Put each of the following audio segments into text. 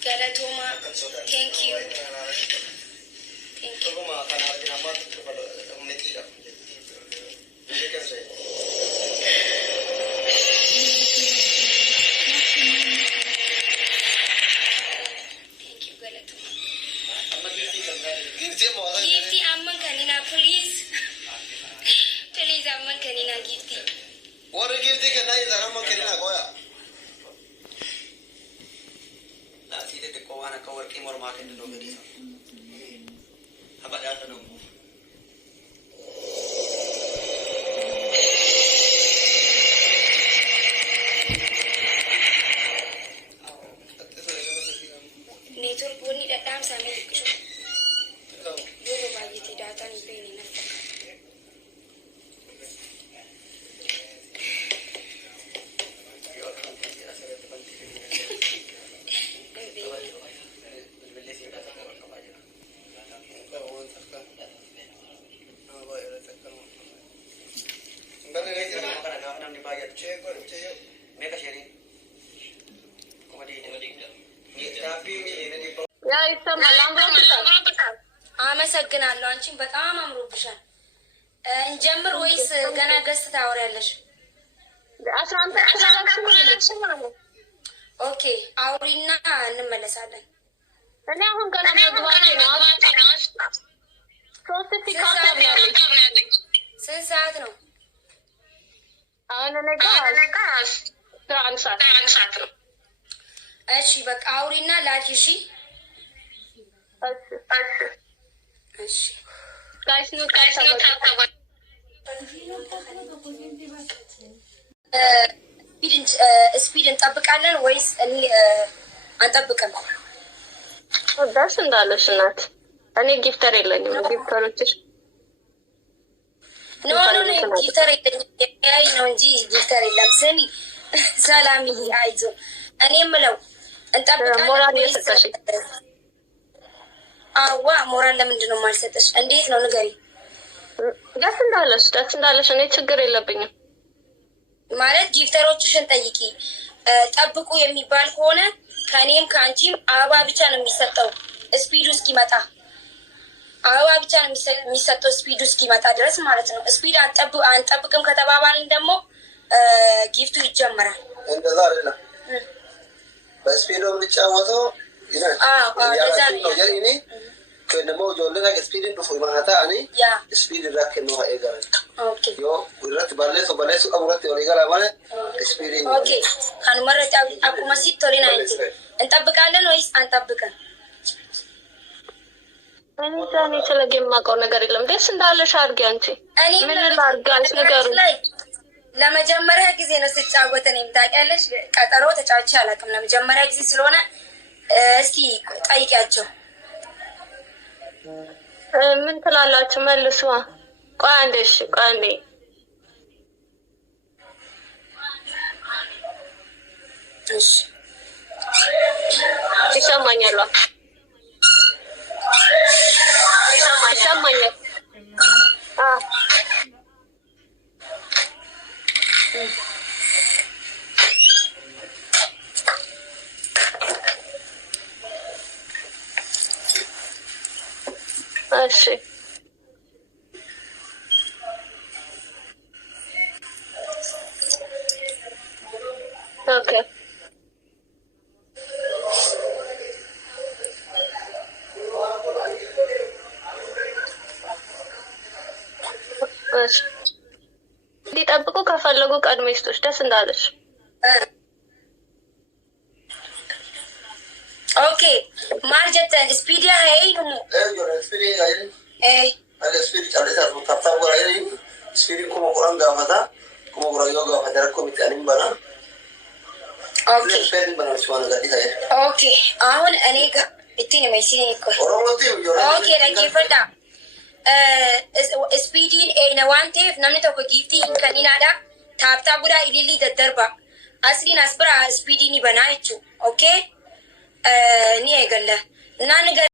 Galatoma, thank you. Thank you. Gifty amman kanina, please. Please amman kanina gifty. What gifty can I use amman kanina goya? That's it to go on a co-working or market to do it. How about that? Network bunyi datang sampai dikit. Yo bagi tidak akan ini nafsu. አመሰግናለሁ። አንቺን በጣም አምሮብሻል። እንጀምር ወይስ ገና ገስት ታወሪያለሽ? ኦኬ አውሪና እንመለሳለን። እኔ አሁን ገና መግባቴ ነው። ስንት ሰዓት ነው? አሁን እኔ ጋር 11 ሰዓት ነው። እሺ በቃ አውሪና ላኪ። እሺ እሺ ጋይስ ነው ታታባ ስፒድ እንጠብቃለን ወይስ አንጠብቅም? ደስ እንዳለሽ እናት። እኔ ጊፍተር የለኝም። ጊፍተሮችሽ ኖ ጊፍተር የለኝም ያይ ነው እንጂ ጊፍተር የለም። ስሚ ሰላምዬ አይዞህ። እኔ የምለው እንጠብቃለን ወይስ አዋ ሞራል ለምንድን ነው የማልሰጥሽ? እንዴት ነው ንገሪ። ደስ እንዳለሽ እኔ ችግር የለብኝም። ማለት ጊፍተሮችሽን ጠይቂ። ጠብቁ የሚባል ከሆነ ከእኔም ከአንቺም አበባ ብቻ ነው የሚሰጠው ስፒዱ እስኪመጣ። አበባ ብቻ ነው የሚሰጠው ስፒዱ እስኪመጣ ድረስ ማለት ነው። ስፒድ አንጠብቅም ከተባባልን ደግሞ ጊፍቱ ይጀምራል። እንደዛ አይደለም በስፒዱ የሚጫወተው ደግሞ ጆልን ስፒድን ዱፉ ማታ እኔ ስፒድ ራክ ነው አይገር ዮ ወራት ባለሶ አብራት ወሪጋላ ማለት ስፒድ ኦኬ ካን መረጣ አቁማ ሲቶሪና እንጂ እንጠብቃለን ወይስ አንጠብቅም? እኔ ዛኔ ስለገማቀው ነገር የለም። ደስ እንዳለሽ አድርጊ። አንቺ ምን ላድርጋሽ ነገሩ? ለመጀመሪያ ጊዜ ነው ስጫወት። እኔም ታውቂያለሽ ቀጠሮ ተጫውቼ አላውቅም። ለመጀመሪያ ጊዜ ስለሆነ እስቲ ጠይቂያቸው። ምን ትላላችሁ? መልሱ። ቆይ አንዴ እሺ ይሰማኛል። እሺ ኦኬ እንዲጠብቁ ከፈለጉ ቀድሜ ስቶች ደስ እንዳለሽ። ኦኬ ማርጀተን ስፒዲያ ሄይኑ ስፒድ ጫለታ ታታው አይይ ስፒድ ኮሞ ቁራን ጋፋታ ኮሞ ቁራ ዮጋ ፈደረኮ ሚጣንም ባና ኦኬ ኦኬ አሁን እኔ ጋር እቲን መይሲን እኮ ኦኬ ለጌፈዳ ስፒዲን ኤነ ዋንቴፍ namni tokko giiftii hin kenninaadha. Taaptaa guddaa ilillii daddarba asliin as bira ስፒዲን ይበና jechuudha. Okay ni eegalla እና ንገር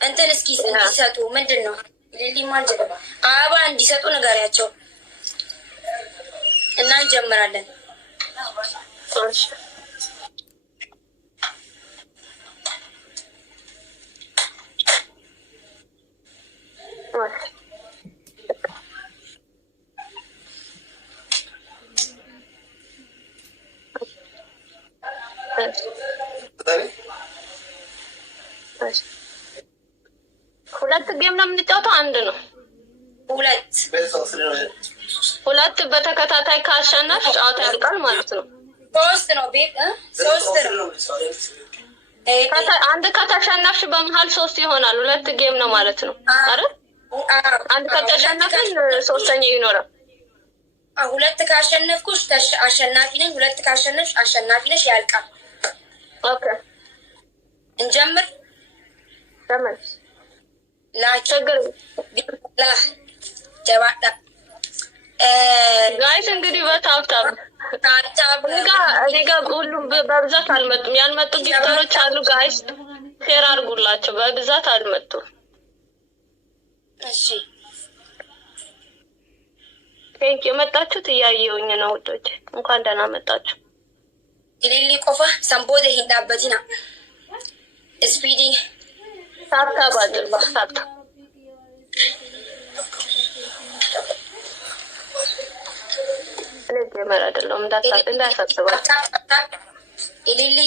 እንትን እስኪ እንዲሰጡ ምንድን ነው ilillii maal jedhama አበባ እንዲሰጡ ንገሪያቸው። እና እንጀምራለን። ሁለት ጌም ነው የምንጫወተው? አንድ ነው? ሁለት በተከታታይ ካሸነፍ ጨዋታ ያልቃል ማለት ነው። ሶስት ነው ቤት ሶስት ነው። አንድ ከተሸነፍሽ በመሀል ሶስት ይሆናል። ሁለት ጌም ነው ማለት ነው አይደል? አንድ ከተሸነፍን ሶስተኛ ይኖራል። ሁለት ካሸነፍኩሽ አሸናፊ ነኝ። ሁለት ካሸነፍሽ አሸናፊ ነሽ። ያልቃል። ኦኬ እንጀምር። ተመን ላቸገር ላ ጀባዳ ጋይስ እንግዲህ በታብታብ እኔ ጋ ሁሉም በብዛት አልመጡም። ያልመጡ ጊፍተሮች አሉ። ጋይስ ሼር አድርጉላቸው። በብዛት አልመጡም። እሺ ቴንክ የመጣችሁት እያየሁኝ ነው ውዶች፣ እንኳን ደህና መጣችሁ። ኢሊሊ ቆፋ ሰምቦደ ሂንዳበቲና ስፒዲ ታብታብ አድርጉ። ታብታብ ጀመር አይደለም እንዳያሳስባችሁ። ኢሊሊ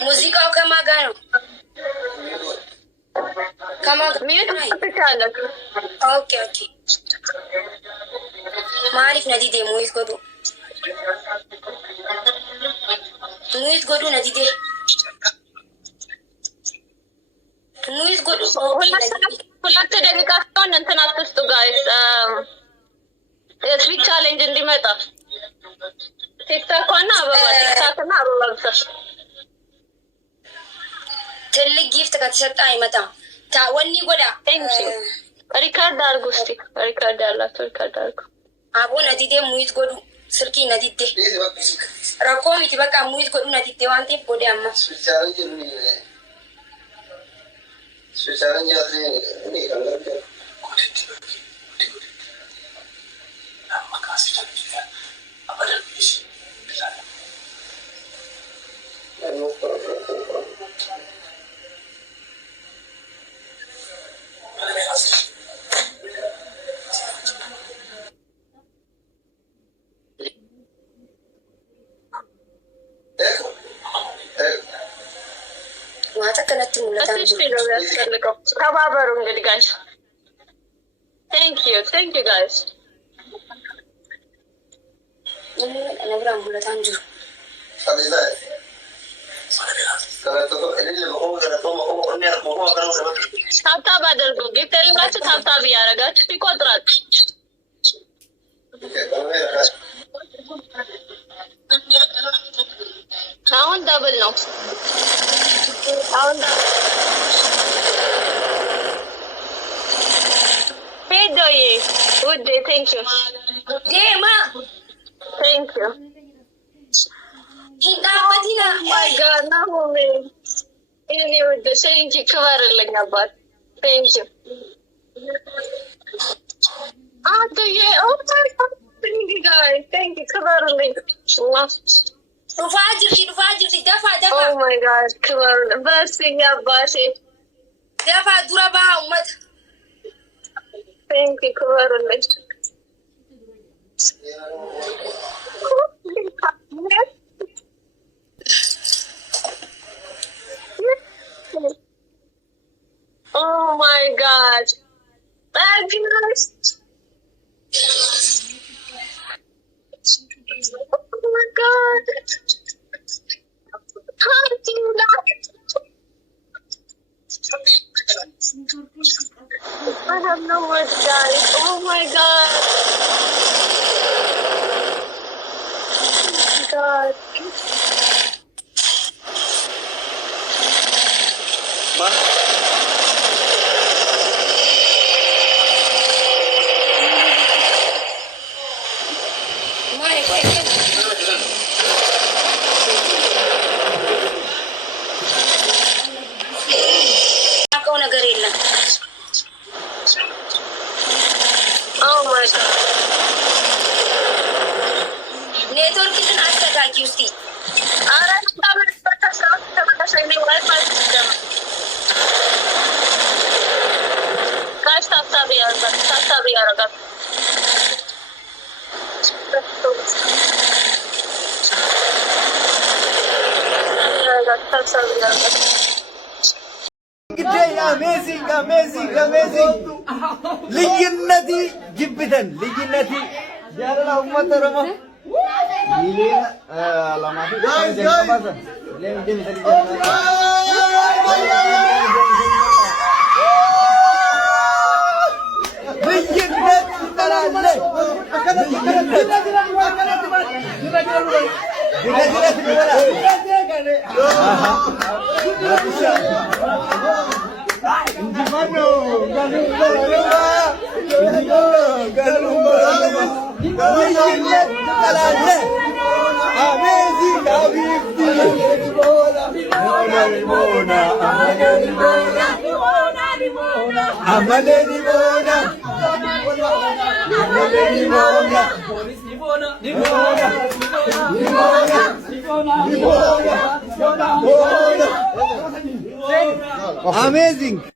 ሙዚቃው ከማን ጋር ነው? ኦኬ ኦኬ ማሪፍ ነዲዴ ሙይት ጎዱ ነዲዴ ሙይት ጎዱ ሁለት ደቂቃ ሲሆን እንትን አትስጡ ጋይስ። የስዊት ቻሌንጅ እንዲመጣ ቲክታክ እና አበባ ቲክታክ እና አበባ ብሰሽ ትልቅ ጊፍት ከተሰጠ አይመጣም። ታወኒ ጎዳ ሪካርድ አድርጉ። እስቲ ሪካርድ ያላችሁ ሪካርድ አድርጉ። አቦ ነዲዴ ሙይት ጎዱ ስልኪ ነዲዴ ረኮ ሚቲ በቃ ሙይት ጎዱ ነዲዴ ዋንቴ ጎዴ አማ ተባበሩ እንግዲህ ጋይስ። ቴንክ ዩ ጋይስ። ታብታብ አድርጉ። ጊፍት የሌላችሁ ታብታብ እያደረጋችሁ ይቆጥራል። አሁን ደብል ነው። አሁን ሄዶዬ ውዴ ቴንክ ዩ ዴማ ቴንክ ዩ ሂዳበቲና ማይ ጋድ ናሆሜ እኔ ውዴ ቴንክ ዩ ክበርልኝ አባት ቴንክ ዩ አቶዬ ኦ ማይ ጋድ ቴንክ ዩ ክበርልኝ ዱፋ ጅርቲ ደፋ ኦ ማይ ጋድ ክበርልኝ በስኛ አባቴ ደፋ ዱራ ባህ ኡመት ቴንክ ዩ ክበርልኝ Oh my God. Thank you guys. Oh my God. How do you like it? I have no words, guys. Oh my God. Oh my God. አይደለም። ኔትወርክ ግን አስተካኪ ውስጥ amazing, amazing, amazing. ልዩነቲ ጅብተን ልዩነቲ ያለላ ኡመተ ረማ ይሌና አላማቱ ጀንከባሰ ለምን ልዩነት ተላለ Amazing.